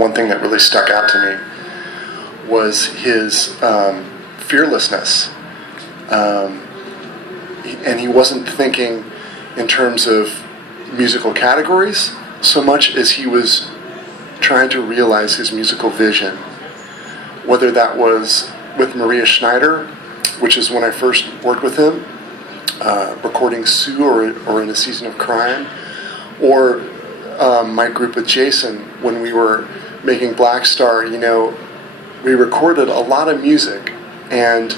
One thing that really stuck out to me was his fearlessness. And he wasn't thinking in terms of musical categories so much as he was trying to realize his musical vision. Whether that was with Maria Schneider, which is when I first worked with him, recording Sue or In a Season of Crime, or my group with Jason when we were making Blackstar. We recorded a lot of music, and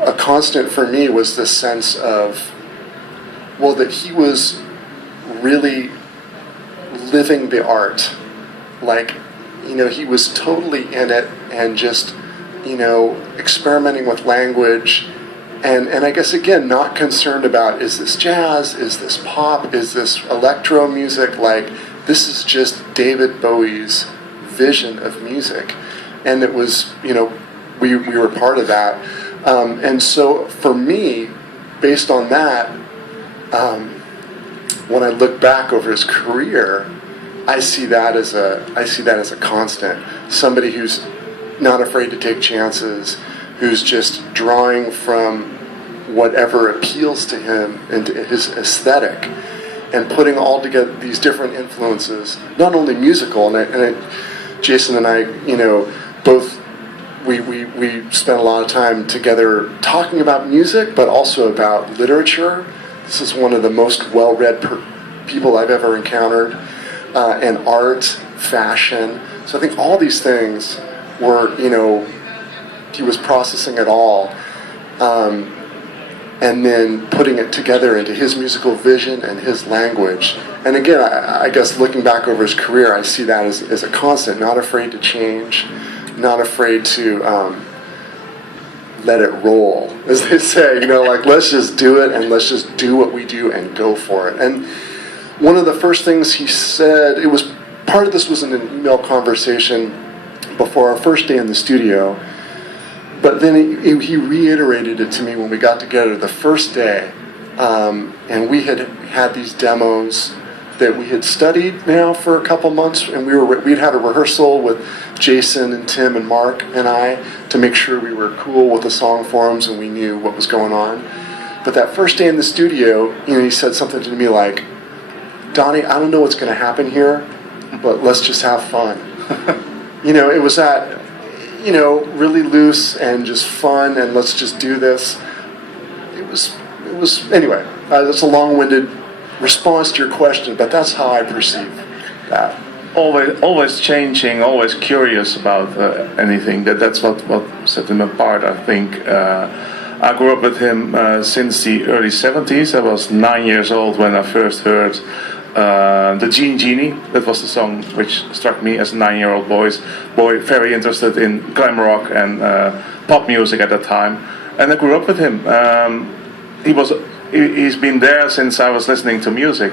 a constant for me was this sense of, that he was really living the art. He was totally in it and just, experimenting with language. And I guess, again, not concerned about, is this jazz, is this pop, is this electro music? This is just David Bowie's vision of music. And it was, we were part of that. And so for me, based on that, when I look back over his career, I see that as a constant. Somebody who's not afraid to take chances, who's just drawing from whatever appeals to him and to his aesthetic, and putting all together these different influences, not only musical, Jason and I, both, we spent a lot of time together talking about music, but also about literature. This is one of the most well-read people I've ever encountered, and art, fashion. So I think all these things were, he was processing it all, and then putting it together into his musical vision and his language. And again, I guess looking back over his career, I see that as a constant, not afraid to change, not afraid to let it roll, as they say, let's just do it, and let's just do what we do and go for it. And one of the first things he said, part of this was in an email conversation before our first day in the studio, but then he reiterated it to me when we got together the first day, and we had these demos that we had studied now for a couple months, and we'd had a rehearsal with Jason and Tim and Mark and I to make sure we were cool with the song forms and we knew what was going on. But that first day in the studio, he said something to me like, "Donny, I don't know what's going to happen here, but let's just have fun." It was that, really loose and just fun, and let's just do this. It was anyway, that's a long-winded response to your question, but that's how I perceive that. Always changing, always curious about anything. That's what set him apart, I think. I grew up with him since the early 70s. I was 9 years old when I first heard the Genie. That was the song which struck me as a 9-year-old boy, very interested in glam rock and pop music at that time. And I grew up with him. He's been there since I was listening to music.